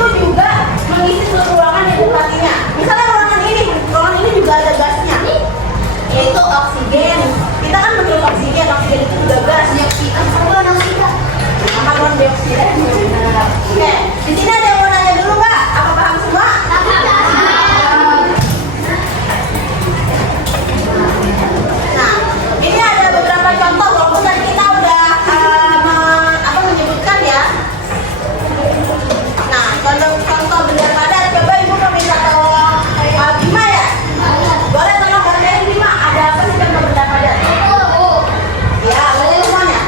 itu juga mengisi seluruh ruangan yang dinikmatinya. Misalnya ruangan ini juga ada gasnya, yaitu oksigen. Kita kan menghirup oksigen itu juga gas. Karbon dioksida. Oke, di sini ada yang mau nanya dulu nggak? Apa paham semua? Nah, ini ada beberapa contoh. Walaupun tadi kita udah menyebutkan ya. Nah, contoh benda padat. Coba ibu meminta tolong Bima ya. Boleh tolong gantian Bima. Ada apa sih contoh benda padat? Ya, boleh semuanya.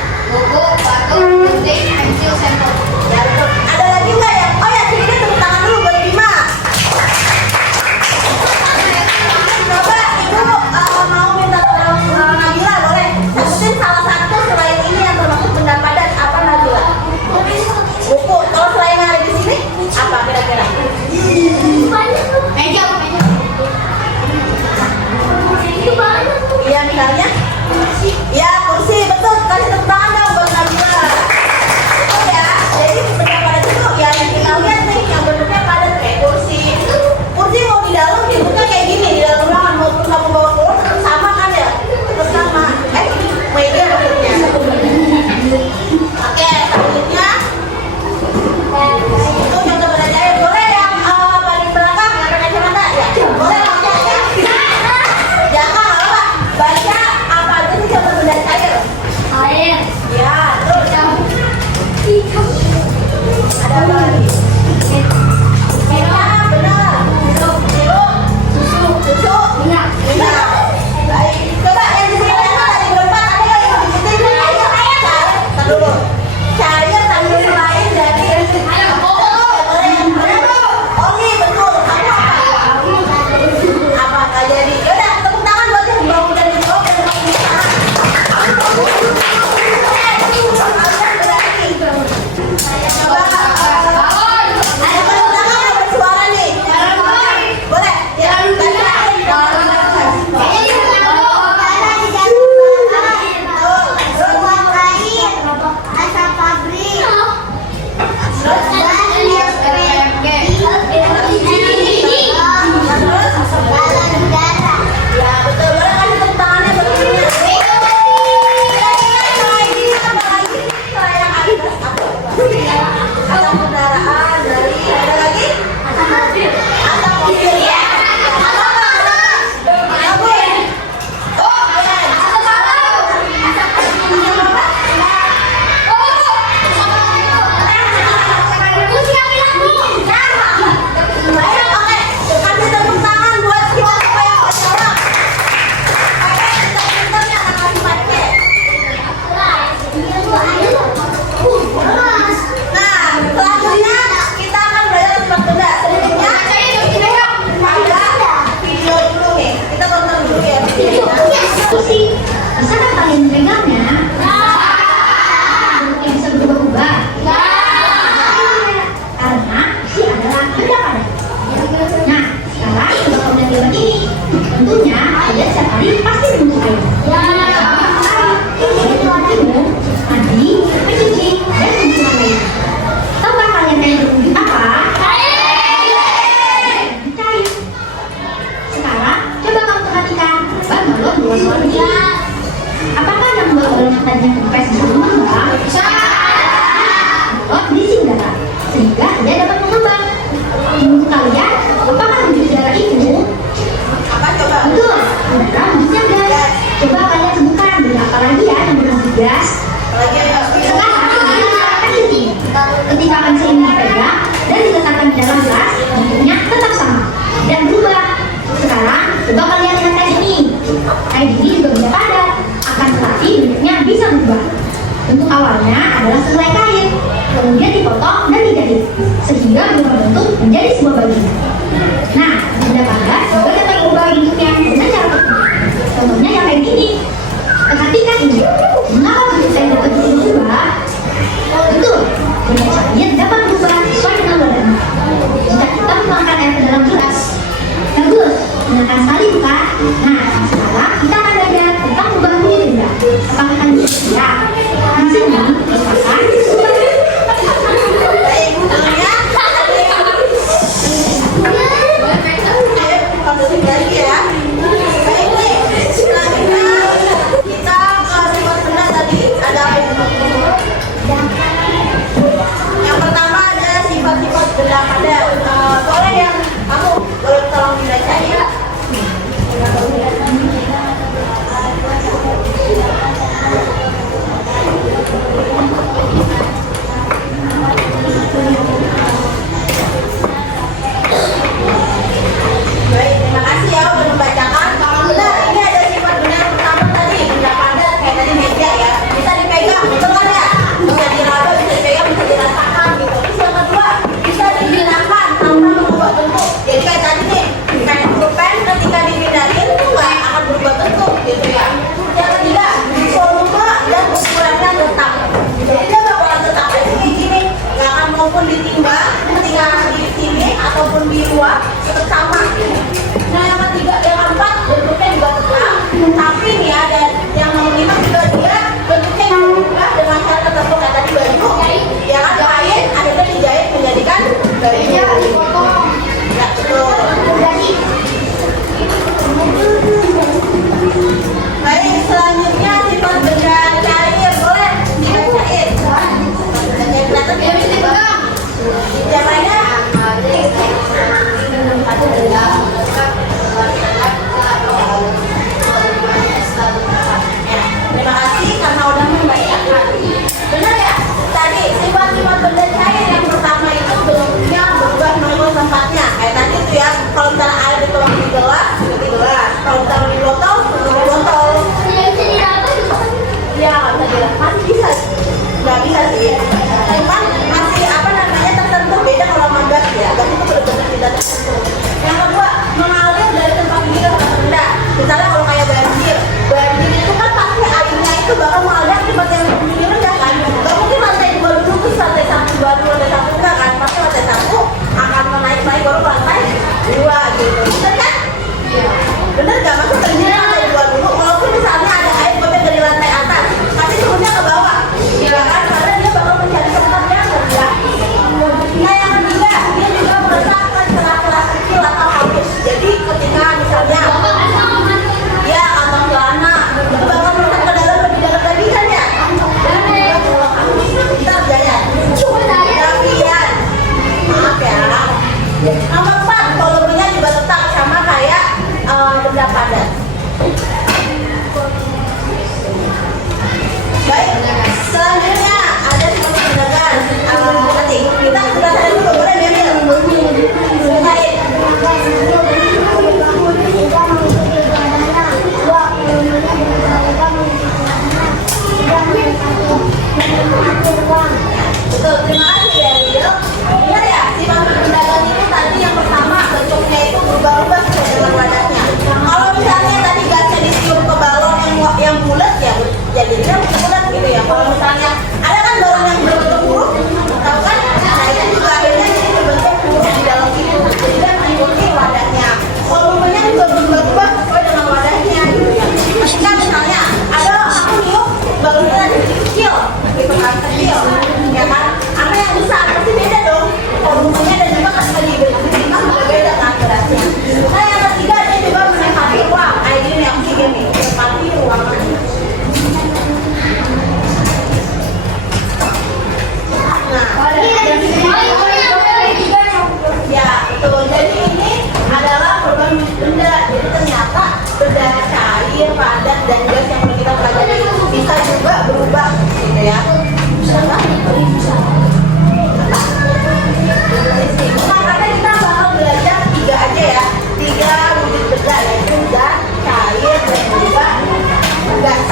Ya, betul. Ada lagi nggak ya? Oh ya, sini tepuk tangan dulu buat Bima. Coba ibu mau minta tolong Nabila, boleh sebutin salah satu selain ini yang termasuk benda padat. Apa Nabila? Buku. Kalau selain yang ada di sini, apa kira-kira? Meja. Iya, misalnya? Ya, kursi. Betul. Kasih tepuk tangan dong buat Nabila. Betul ya. Jadi benda padat itu ya yang kita lihat nih, yang bentuknya padat kayak kursi. Kursi mau di dalam bentuknya kayak gini, di dalam ruangan mau kamu bawa keluar tetap sama kan ya? Tetap sama. Ini meja bentuknya. Oke, selanjutnya itu contoh benda cair. Boleh yang paling belakang yang pakai kacamata ya? Boleh langsung ya? Jangan apa? Baca apa aja sih contoh benda cair? Air. Ya, terus ada apa lagi? Ya, benar. Sirup, susu, minyak. Baik. Coba yang di sini tadi berempat ada nggak yang disebutin? Cair. Tar dulu. Cair tadi selain dari boleh yang Oli, betul. Kamu apa? Apa nggak jadi? Yaudah, tepuk tangan buat yang mau udah dijawab dan mau disalah. Kalian berani. Coba. Ada tepuk tangan yang bersuara nih. Boleh? Ya, baca. Ya, betul. Boleh kasih tepuk tangannya begini. Apa lagi? Selain atas apa? Atap kendaraan dari ada lagi? Atap mobil ya. Kasih tepuk tangan buat kita supaya jawab. Supaya pintar-pintarnya anak pakai. Nah, selanjutnya kita akan belajar tentang benda. Sebelumnya ada video dulu nih. Kita tonton dulu ya videonya. Kursi. Bisa kan kalian megangnya? Bentuknya bisa berubah-ubah. Karena kursi adalah benda padat. Nah, sekarang coba kalian lihat ini. Tentunya kalian setiap hari pasti menuntut air. Jadi minum, mandi, mencuci, dan kebutuhan lain. Tahukah kalian yang berwujud apa? Cair. Sekarang coba kamu perhatikan balon dua-dua ini. Apakah yang balon tadinya kempes bisa mengembang? Balon berisi udara sehingga dia dapat mengembang. Menurut kalian, apakah wujud udara itu? Apa coba? Betul, udara wujudnya gas. Coba kalian sebutkan benda apa lagi ya yang berwujud gas? Lagi ya. Sekarang kan ini. Ketika pensil ini dipegang dan diletakkan di dalam gelas, bentuknya tetap sama dan berubah. Sekarang coba kalian lihat kayak gini. Kayak gini juga benda padat, akan tetapi bentuknya bisa berubah. Bentuk awalnya adalah selai kain, kemudian dipotong dan dijahit sehingga berubah bentuk menjadi sebuah baju. Nah, benda padat juga dapat berubah bentuknya dengan cara tertentu. Contohnya yang kayak gini. Perhatikan ini. Mengapa bentuknya dapat berubah? Betul, benda cair dapat berubah sesuai dengan wadah. Jika kita menuangkan air ke dalam gelas, bagus, gunakan sekali bukan? Nah, sekarang kita akan belajar tentang ubah bunyi benda. Apakah kalian siap? Di sini, misalkan Baik, sebelumnya ada yang ataupun di luar tetap sama. Nah yang ketiga, yang keempat bentuknya juga tetap, tapi nih ada yang nomor 5 juga dia bentuknya yang berubah dengan cara tertentu kayak tadi baju, ya kan kain akhirnya dijahit menjadikan baju. Ya betul. Baik, selanjutnya sifat benda cair, boleh dibacain. Yang lainnya? Terima kasih karena udah membacakan. Benar ya? Tadi sifat-sifat benda cair yang pertama itu bentuknya berubah menurut tempatnya. Kayak tadi tuh ya, kalau misalnya air dituang di gelas, jadi gelas. Kalau misalnya di botol, di botol. Ya, nggak bisa dilepas, bisa. Nggak bisa sih. Cuman masih apa namanya tertentu, beda kalau sama gas ya. Gas itu benar-benar tidak tertentu. Yang kedua, mengalir dari tempat tinggi ke tempat rendah. Misalnya kalau kayak banjir itu kan pasti airnya itu bakal mengalir ke tempat yang tinggi rendah kan. Nggak mungkin lantai 2 dulu terus lantai 1 baru lantai 1 enggak kan. Pasti lantai 1 akan menaik-naik baru lantai 2 gitu. Bener kan? Bener nggak? Maksud terjadi lantai 2 dulu. Walaupun misalnya ada air bocor dari lantai atas, tapi turunnya ke bawah. Ya kan? Karena dia bakal mencari tempat yang rendah. Nah yang ketiga, dia juga meletakkan celah-celah kecil atau halus. Jadi ketika misalnya ya kantong celana itu bakal masuk ke dalam lebih dalam lagi kan ya? Bentar Jaya. Dapian. Maaf ya. Nomor 4, volumenya juga tetap sama kayak benda padat. Baik, selanjutnya ada sifat benda gas. Nanti kita selesai dulu, boleh diambil. Baik. Betul, terima kasih ya Rio. Benar ya, sifat benda gas itu tadi yang pertama bentuknya itu berubah-ubah sesuai dengan wadahnya. Kalau misalnya tadi gasnya disium ke balon yang bulat ya jadinya bulat gitu ya. Kalau misalnya ada kan balon yang berbentuk huruf, tahu kan? Nah itu juga akhirnya jadi berbentuk huruf di dalam itu. Jadi dia mengikuti wadahnya. Volumenya juga berubah-ubah sesuai dengan wadahnya gitu ya. Ketika misalnya ada aku niup balonnya tadi kecil, gitu kan kecil, ya kan? Apa yang besar pasti beda dong. Volumenya dan juga ketika diberikan berbeda kan beratnya. Nah yang ketiga dia juga menempati ruang. Nah ini yang oksigen nih, menempati ruangan. Ya, betul. Jadi ini adalah berbagai benda. Jadi ternyata benda cair, padat, dan gas yang perlu kita pelajari bisa juga berubah, gitu ya. Bisa nggak? Bisa. Nah, karena kita bakal belajar 3 aja ya. 3 wujud benda, yaitu gas, cair, dan juga gas.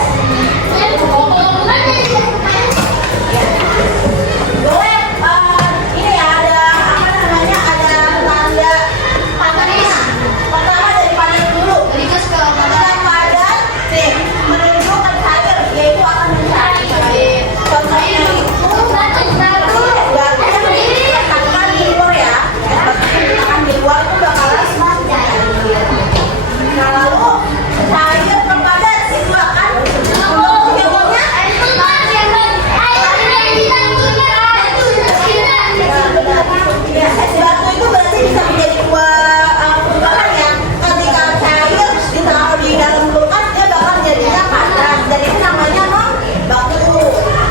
Boleh, ini ya ada apa namanya, ada tanda padatnya. Pertama dari padat dulu. Ketika padat, nih menuju ke cair, yaitu akan mencari. Contohnya itu batu yang diletakkan di luar ya. Batu yang diletakkan di luar itu bakalan cair. Nah lalu cair ke padat itu akan bentuknya ya, es batu itu berarti bisa menjadi 2 perubahan ya. Ketika cair ditaruh di dalam kulkas dia bakal jadinya padat. Jadi itu namanya batu.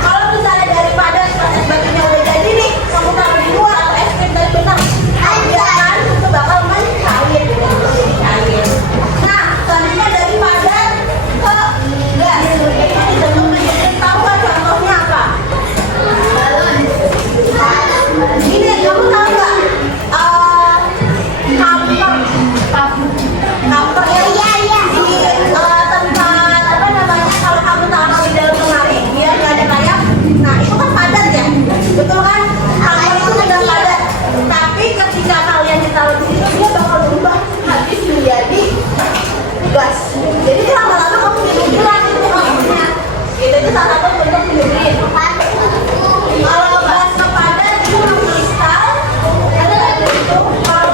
Kalau misalnya dari padat es batunya udah jadi nih, kamu taruh di luar atau es krim dari benang, dia kan itu bakal mencair, jadi cair. Nah selanjutnya dari padat ke gas. Ini bentuk menjadi, tahu nggak contohnya apa? Ini kamu tahu nggak? Kamper ya, iya di tempat apa namanya, kalau kamu taruh di dalam lemari biar nggak ada rayap. Nah itu kan padat ya, betul kan? Kamper itu sudah padat. Tapi ketika kalian ditaruh di situ dia bakal berubah habis menjadi gas. Jadi lama-lama kamu hidup itu maksudnya. Itu salah satu bentuk hidupin. Kalau gas ke padat itu kristal, ada lagi itu. Kalau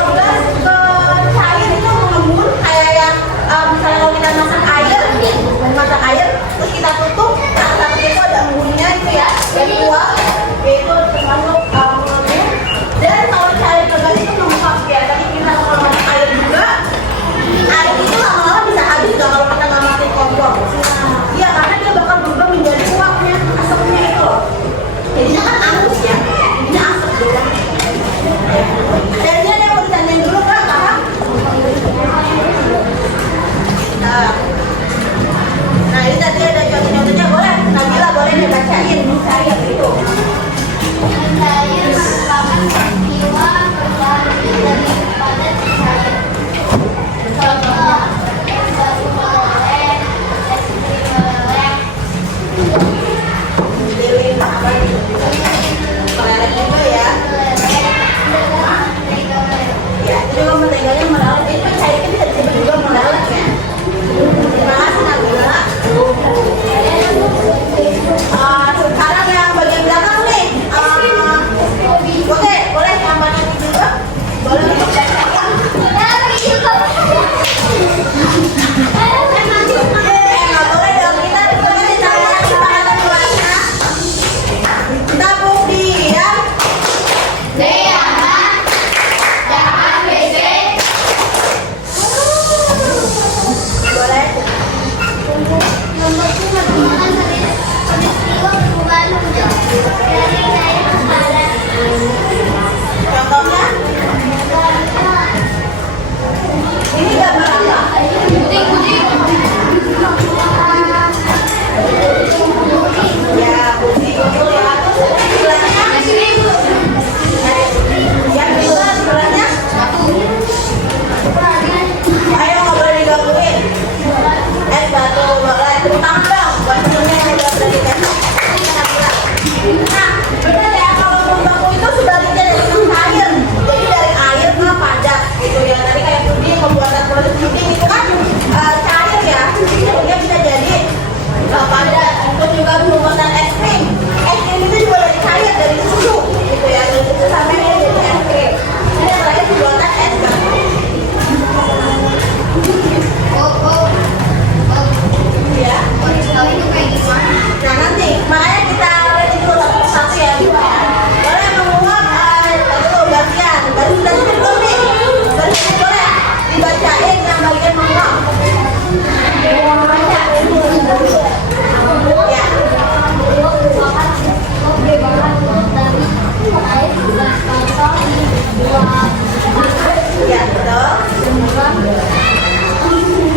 Ya, betul.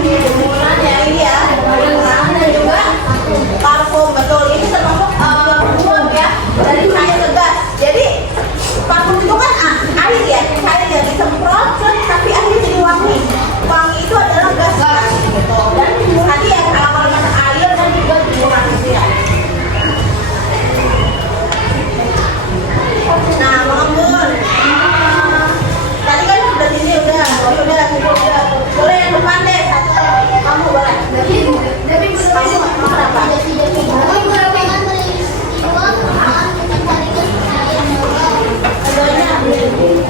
Jemuran ya ini ya. Jemuran dan juga parfum, betul. Ini termasuk parfum ya dari cair ke gas. Jadi parfum itu kan air ya, cair ya disemprot, tapi akhirnya jadi wangi. Wangi itu adalah gas gitu. Dan tadi ya aromat air dan juga jemuran itu ya. Nah, Bun. Tadi kan udah sini udah boleh yang depan deh satu kamu boleh. Kamu mau apa?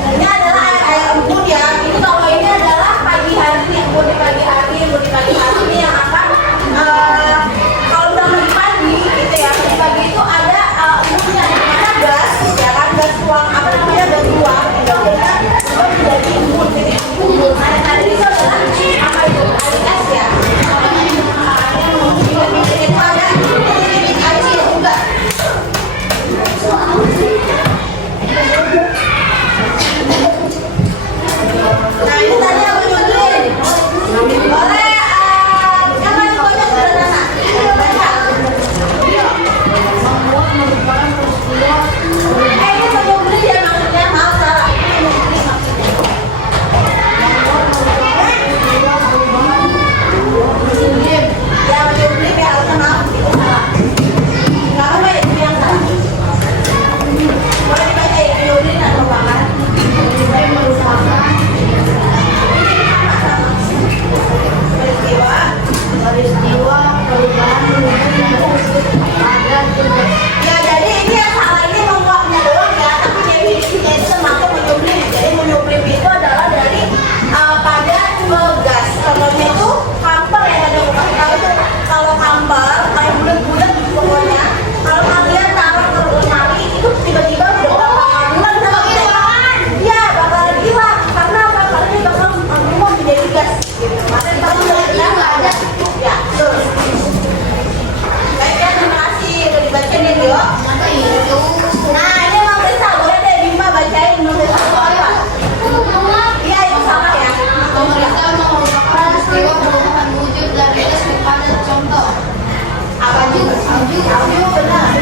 Ini adalah air embun ya. Ini kalau ini adalah pagi hari, embun di pagi hari, embun di pagi hari ini yang akan kalau udah pagi gitu ya. Pagi itu ada embunnya, ada gas ya kan, gas ruang apa namanya, gas ruang jadi embun jadi embun. Ada tadi itu adalah apa itu? Air es ya. Itu ada air juga. Nah ini tadi aku nyudurin. Boleh yang paling banyak sederhana. Ini menyudurin ya maksudnya, maaf salah. Ya menyudurin ya harusnya maaf itu salah. Nggak apa-apa ya, itu yang salah. Boleh dibaca ya menyudurin atau bahkan peristiwa perubahan ya, jadi ini yang salah ini menguapnya doang ya, tapi definisinya itu termasuk menyublim. Jadi menyublim itu adalah dari padat ke gas. Contohnya itu kamper yang ada kasih tahu itu. Kalau kamper kayak bulat-bulat pokoknya, kalau kalian taruh ke lemari itu tiba-tiba udah bakal bulan sama hilang. Iya, bakal hilang karena apa? Karena dia bakal menguap menjadi gas gitu. Makanya kamu nggak ada ya, terus baiknya terima kasih udah dibacain ya Dio. Nah ini emang Risa, boleh deh Bima bacain menurut Risa itu apa? Iya itu sama ya. Pemerintah merupakan peristiwa perubahan wujud dan gas kepada contoh. Apa juga? Audio benar.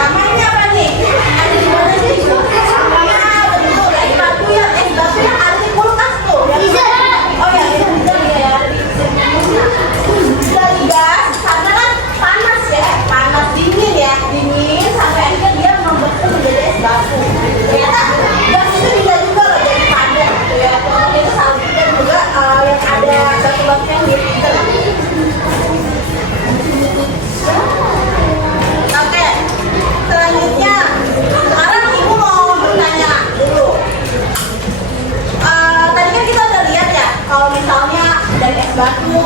Sama ini apa nih? Ada di mana sih? Ya betul, es batu ya, ada di kulkas tuh. Oh ya, bisa ya. Dari gas, karena kan panas ya, panas dingin ya, dingin sampai akhirnya dia membeku menjadi es batu. Ternyata gas itu bisa juga loh jadi padat gitu ya. Contohnya itu salju dan juga yang ada batu-batu yang di freezer. Oke, selanjutnya sekarang ibu mau bertanya dulu. Tadi kan kita udah lihat ya, kalau misalnya dari es batu